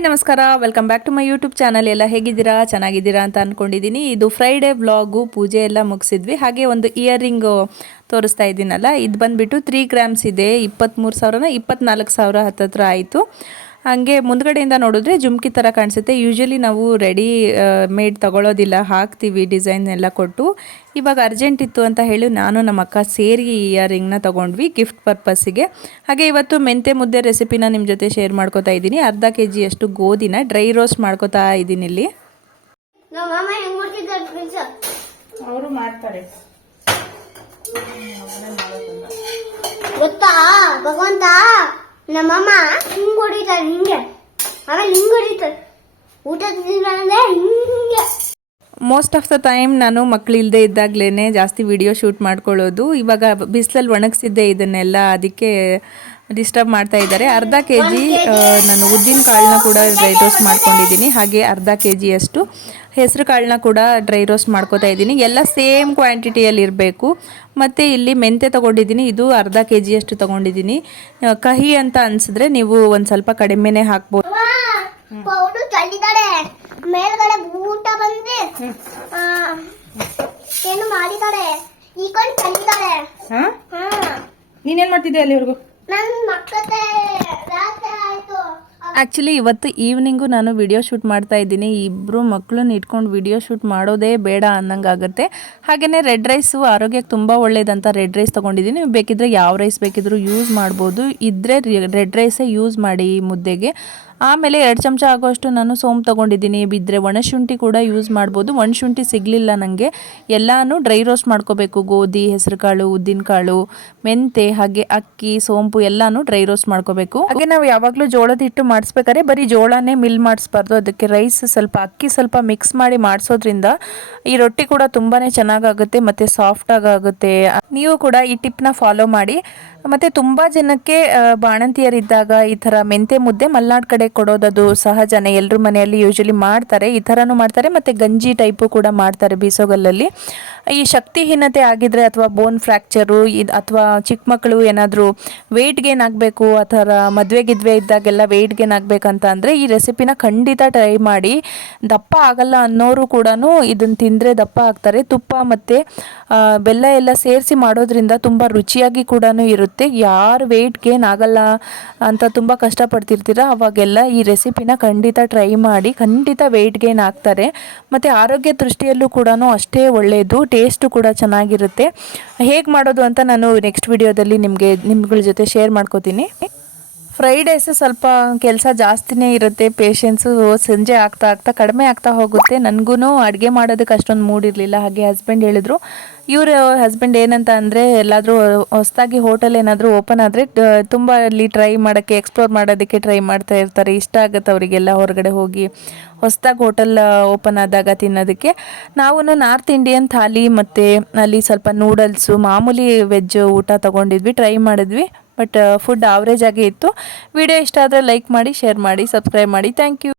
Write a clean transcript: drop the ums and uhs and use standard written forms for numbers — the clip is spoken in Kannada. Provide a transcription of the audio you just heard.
ಹಾಯ್ ನಮಸ್ಕಾರ, welcome back to my YouTube channel. ಎಲ್ಲ ಹೇಗಿದ್ದೀರಾ? ಚೆನ್ನಾಗಿದ್ದೀರಾ ಅಂತ ಅಂದ್ಕೊಂಡಿದ್ದೀನಿ. ಇದು ಫ್ರೈಡೇ ವ್ಲಾಗು. ಪೂಜೆ ಎಲ್ಲ ಮುಗಿಸಿದ್ವಿ. ಹಾಗೆ ಒಂದು ಇಯರಿಂಗ್ ತೋರಿಸ್ತಾ ಇದ್ದೀನಲ್ಲ, ಇದು ಬಂದುಬಿಟ್ಟು 3 ಗ್ರಾಮ್ಸ್ ಇದೆ. 23,000 24,000 ಹತ್ತತ್ರ ಆಯಿತು. ಹಾಗೆ ಮುಂದ್ಗಡೆಯಿಂದ ನೋಡಿದ್ರೆ ಜುಮ್ಕಿ ಥರ ಕಾಣಿಸುತ್ತೆ. ಯೂಶ್ವಲಿ ನಾವು ರೆಡಿ ಮೇಡ್ ತೊಗೊಳ್ಳೋದಿಲ್ಲ, ಹಾಕ್ತೀವಿ ಡಿಸೈನ್ ಎಲ್ಲ ಕೊಟ್ಟು. ಇವಾಗ ಅರ್ಜೆಂಟ್ ಇತ್ತು ಅಂತ ಹೇಳಿ ನಾನು ನಮ್ಮ ಅಕ್ಕ ಸೇರಿ ಇಯರಿಂಗ್ನ ತೊಗೊಂಡ್ವಿ ಗಿಫ್ಟ್ ಪರ್ಪಸ್ಸಿಗೆ. ಹಾಗೆ ಇವತ್ತು ಮೆಂತೆ ಮುದ್ದೆ ರೆಸಿಪಿನ ನಿಮ್ಮ ಜೊತೆ ಶೇರ್ ಮಾಡ್ಕೋತಾ ಇದ್ದೀನಿ. ಅರ್ಧ kg ಅಷ್ಟು ಗೋಧಿನ ಡ್ರೈ ರೋಸ್ಟ್ ಮಾಡ್ಕೋತಾ ಇದ್ದೀನಿ ಇಲ್ಲಿ. ಅವರು ಮಾಡ್ತಾರೆ ಗೊತ್ತಾ ಭಗವಂತ, ನಮ್ಮಮ್ಮ ಹಿಂಗ್ ಹೊಡಿತಾರೆ, ಹಿಂಗೆ ಆಮೇಲೆ ಹಿಂಗ್ ಹೊಡಿತಾರೆ ಊಟ ತಿಂದ್ರೆ ಹಿಂಗೆ. ಮೋಸ್ಟ್ ಆಫ್ ದ ಟೈಮ್ ನಾನು ಮಕ್ಕಳಿಲ್ಲದೆ ಇದ್ದಾಗಲೇ ಜಾಸ್ತಿ ವಿಡಿಯೋ ಶೂಟ್ ಮಾಡ್ಕೊಳ್ಳೋದು. ಇವಾಗ ಬಿಸಿಲಲ್ಲಿ ಒಣಗಿಸಿದ್ದೆ ಇದನ್ನೆಲ್ಲ, ಅದಕ್ಕೆ ಡಿಸ್ಟರ್ಬ್ ಮಾಡ್ತಾ ಇದ್ದಾರೆ. ಅರ್ಧ kg ನಾನು ಉದ್ದಿನ ಕಾಳನ್ನ ಕೂಡ ಡ್ರೈ ರೋಸ್ಟ್ ಮಾಡ್ಕೊಂಡಿದ್ದೀನಿ. ಹಾಗೆ ಅರ್ಧ kg ಅಷ್ಟು ಹೆಸರು ಕಾಳನ್ನ ಕೂಡ ಡ್ರೈ ರೋಸ್ಟ್ ಮಾಡ್ಕೋತಾ ಇದ್ದೀನಿ. ಎಲ್ಲ ಸೇಮ್ ಕ್ವಾಂಟಿಟಿಯಲ್ಲಿ ಇರಬೇಕು. ಮತ್ತು ಇಲ್ಲಿ ಮೆಂತೆ ತೊಗೊಂಡಿದ್ದೀನಿ, ಇದು ಅರ್ಧ kg ಅಷ್ಟು ತೊಗೊಂಡಿದ್ದೀನಿ. ಕಹಿ ಅಂತ ಅನಿಸಿದ್ರೆ ನೀವು ಒಂದು ಸ್ವಲ್ಪ ಕಡಿಮೆನೇ ಹಾಕ್ಬೋದು. ಪೌಡರ್ ಚಲ್ಲಿದ್ದಾರೆ, ಮೇಲ್ಗಡೆ ಊಟ ಬಂದ್ರೆ ಏನು ಮಾಡಿದ್ದಾರೆ, ಈ ಕಡೆ ಚಲ್ಲಿದ್ದಾರೆ. ನೀನೇನ್ ಮಾಡ್ತಿದ್ದೆ ಅಲ್ಲಿವರೆಗೂ? ನನ್ನ ಮಕ್ಕಳೇ ರಾತ್ರಿ ಆಯ್ತು. ಆ್ಯಕ್ಚುಲಿ ಇವತ್ತು ಈವ್ನಿಂಗು ನಾನು ವಿಡಿಯೋ ಶೂಟ್ ಮಾಡ್ತಾ ಇದ್ದೀನಿ. ಇಬ್ಬರು ಮಕ್ಕಳನ್ನ ಇಟ್ಕೊಂಡು ವಿಡಿಯೋ ಶೂಟ್ ಮಾಡೋದೇ ಬೇಡ ಅನ್ನಂಗೆ ಆಗುತ್ತೆ. ಹಾಗೆಯೇ ರೆಡ್ ರೈಸು ಆರೋಗ್ಯಕ್ಕೆ ತುಂಬ ಒಳ್ಳೇದಂತ ರೆಡ್ ರೈಸ್ ತೊಗೊಂಡಿದ್ದೀನಿ. ನೀವು ಬೇಕಿದ್ರೆ ಯಾವ ರೈಸ್ ಬೇಕಿದ್ರೂ ಯೂಸ್ ಮಾಡ್ಬೋದು. ಇದ್ದರೆ ರೆಡ್ ರೈಸೇ ಯೂಸ್ ಮಾಡಿ ಈ ಮುದ್ದೆಗೆ. ಆಮೇಲೆ 2 ಚಮಚ ಆಗೋಷ್ಟು ನಾನು ಸೋಂಪು ತೊಗೊಂಡಿದ್ದೀನಿ. ಬಿದ್ದರೆ ಒಣಶುಂಠಿ ಕೂಡ ಯೂಸ್ ಮಾಡ್ಬೋದು. ಒಣಶುಂಠಿ ಸಿಗಲಿಲ್ಲ ನನಗೆ. ಎಲ್ಲನೂ ಡ್ರೈ ರೋಸ್ಟ್ ಮಾಡ್ಕೋಬೇಕು. ಗೋಧಿ, ಹೆಸರುಕಾಳು, ಉದ್ದಿನಕಾಳು, ಮೆಂತೆ, ಹಾಗೆ ಅಕ್ಕಿ, ಸೋಂಪು ಎಲ್ಲನೂ ಡ್ರೈ ರೋಸ್ಟ್ ಮಾಡ್ಕೋಬೇಕು. ಹಾಗೆ ನಾವು ಯಾವಾಗಲೂ ಜೋಳದ ಹಿಟ್ಟು ಮಾಡಿಸ್ಬೇಕಾದ್ರೆ ಬರೀ ಜೋಳನೇ ಮಿಲ್ ಮಾಡಿಸ್ಬಾರ್ದು. ಅದಕ್ಕೆ ರೈಸ್ ಸ್ವಲ್ಪ, ಅಕ್ಕಿ ಸ್ವಲ್ಪ ಮಿಕ್ಸ್ ಮಾಡಿ ಮಾಡಿಸೋದ್ರಿಂದ ಈ ರೊಟ್ಟಿ ಕೂಡ ತುಂಬಾ ಚೆನ್ನಾಗಾಗುತ್ತೆ ಮತ್ತು ಸಾಫ್ಟಾಗಿ ಆಗುತ್ತೆ. ನೀವು ಕೂಡ ಈ ಟಿಪ್ನ ಫಾಲೋ ಮಾಡಿ. ಮತ್ತು ತುಂಬ ಜನಕ್ಕೆ ಬಾಣಂತಿಯರಿದ್ದಾಗ ಈ ಥರ ಮೆಂತೆ ಮುದ್ದೆ ಮಲೆನಾಡು ಕಡೆ ಕೊಡೋದದು ಸಹಜನೇ. ಎಲ್ಲರೂ ಮನೆಯಲ್ಲಿ ಯೂಶ್ವಲಿ ಮಾಡ್ತಾರೆ. ಈ ಥರನೂ ಮಾಡ್ತಾರೆ ಮತ್ತು ಗಂಜಿ ಟೈಪು ಕೂಡ ಮಾಡ್ತಾರೆ ಬೀಸೋಗಲ್ಲಲ್ಲಿ. ಈ ಶಕ್ತಿಹೀನತೆ ಆಗಿದ್ರೆ ಅಥವಾ ಬೋನ್ ಫ್ರ್ಯಾಕ್ಚರು ಅಥವಾ ಚಿಕ್ಕ ಮಕ್ಕಳು ಏನಾದರೂ ವೆಯ್ಟ್ ಗೇನ್ ಆಗಬೇಕು, ಆ ಥರ ಮದುವೆ ಗಿದ್ವೆ ಇದ್ದಾಗೆಲ್ಲ ವೆಯ್ಟ್ ಗೇನ್ ಆಗಬೇಕಂತ ಅಂದರೆ ಈ ರೆಸಿಪಿನ ಖಂಡಿತ ಟ್ರೈ ಮಾಡಿ. ದಪ್ಪ ಆಗಲ್ಲ ಅನ್ನೋರು ಕೂಡ ಇದನ್ನು ತಿಂದರೆ ದಪ್ಪ ಆಗ್ತಾರೆ. ತುಪ್ಪ ಮತ್ತು ಬೆಲ್ಲ ಎಲ್ಲ ಸೇರಿಸಿ ಮಾಡೋದ್ರಿಂದ ತುಂಬ ರುಚಿಯಾಗಿ ಕೂಡ ಇರುತ್ತೆ. ಯಾರು ವೆಯ್ಟ್ ಗೇನ್ ಆಗಲ್ಲ ಅಂತ ತುಂಬ ಕಷ್ಟಪಡ್ತಿರ್ತೀರ ಅವಾಗೆಲ್ಲ ಈ ರೆಸಿಪಿನ ಖಂಡಿತ ಟ್ರೈ ಮಾಡಿ. ಖಂಡಿತ ವೆಯ್ಟ್ ಗೇನ್ ಆಗ್ತಾರೆ. ಮತ್ತು ಆರೋಗ್ಯ ದೃಷ್ಟಿಯಲ್ಲೂ ಕೂಡ ಅಷ್ಟೇ ಒಳ್ಳೆಯದು. ಟೇಸ್ಟು ಕೂಡ ಚೆನ್ನಾಗಿರುತ್ತೆ. ಹೇಗೆ ಮಾಡೋದು ಅಂತ ನಾನು ನೆಕ್ಸ್ಟ್ ವಿಡಿಯೋದಲ್ಲಿ ನಿಮ್ಗಳ ಜೊತೆ ಶೇರ್ ಮಾಡ್ಕೋತೀನಿ. ಫ್ರೈಡೇಸ್ ಸ್ವಲ್ಪ ಕೆಲಸ ಜಾಸ್ತಿನೇ ಇರುತ್ತೆ. ಪೇಷನ್ಸು ಸಂಜೆ ಆಗ್ತಾ ಕಡಿಮೆ ಆಗ್ತಾ ಹೋಗುತ್ತೆ. ನನಗೂ ಅಡುಗೆ ಮಾಡೋದಕ್ಕೆ ಅಷ್ಟೊಂದು ಮೂಡಿರಲಿಲ್ಲ. ಹಾಗೆ ಹಸ್ಬೆಂಡ್ ಹೇಳಿದ್ರು, ಇವ್ರ ಹಸ್ಬೆಂಡ್ ಏನಂತ ಅಂದರೆ ಎಲ್ಲಾದರೂ ಹೊಸದಾಗಿ ಹೋಟೆಲ್ ಏನಾದರೂ ಓಪನ್ ಆದರೆ ತುಂಬ ಅಲ್ಲಿ ಟ್ರೈ ಮಾಡೋಕ್ಕೆ, ಎಕ್ಸ್ಪ್ಲೋರ್ ಮಾಡೋದಕ್ಕೆ ಟ್ರೈ ಮಾಡ್ತಾ ಇರ್ತಾರೆ. ಇಷ್ಟ ಆಗುತ್ತೆ ಅವರಿಗೆಲ್ಲ ಹೊರಗಡೆ ಹೋಗಿ ಹೊಸದಾಗಿ ಹೋಟೆಲ್ ಓಪನ್ ಆದಾಗ ತಿನ್ನೋದಕ್ಕೆ. ನಾವು ನಾರ್ತ್ ಇಂಡಿಯನ್ ಥಾಲಿ ಮತ್ತು ಅಲ್ಲಿ ಸ್ವಲ್ಪ ನೂಡಲ್ಸು, ಮಾಮೂಲಿ ವೆಜ್ ಊಟ ತೊಗೊಂಡಿದ್ವಿ, ಟ್ರೈ ಮಾಡಿದ್ವಿ. ಬಟ್ ಫುಡ್ ಆವ್ರೇಜ್ ಆಗೇ ಇತ್ತು. ವಿಡಿಯೋ ಇಷ್ಟ ಆದರೆ ಲೈಕ್ ಮಾಡಿ, ಶೇರ್ ಮಾಡಿ, ಸಬ್ಸ್ಕ್ರೈಬ್ ಮಾಡಿ. Thank you.